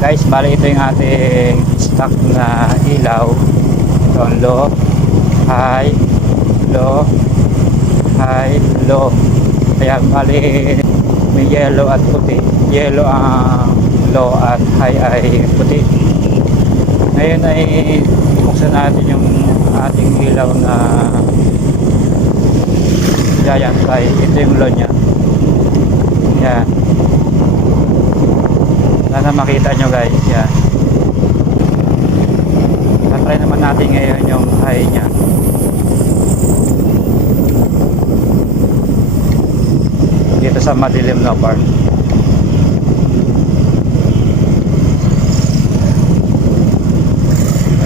Guys, bali ito yung ating stock na ilaw. Ito ang low, high, low, high, low. Kaya bali may yellow at puti. Yellow ang low at high ay puti. Ngayon ay buksan natin yung ating ilaw na giant eye. Ito yung low niya. Yan. Sana makita nyo guys. Yan. Try naman natin ngayon yung high niya. Dito sa madilim na part.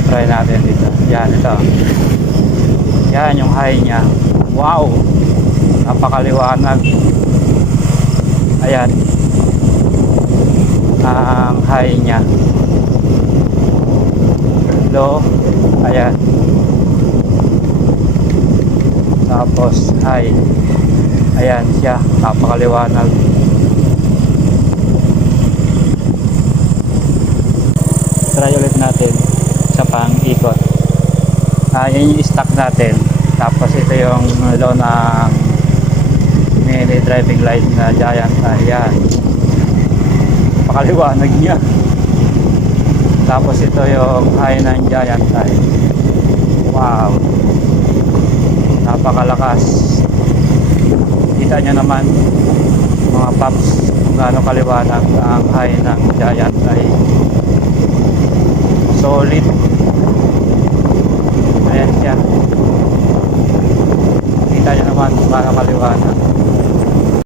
Try natin dito. Yan, ito. Yan yung high niya. Wow! Napakaliwanag. Ayan. Ang high niya. Low. Ayan. Tapos high. Ayan siya. Napakaliwanag. Try ulit natin sa pang-ikot. Ah, yan yung stock natin. Tapos ito yung low ng mini driving light na giant. Ayan. Pakaliwanag niya. Tapos ito yung ng giant eye. Wow. Napakalakas. Kita nyo naman mga paps kung gaano kaliwanag ang ng giant eye. Solid. Ayan siya. Kita nyo naman kung gaano kaliwanag.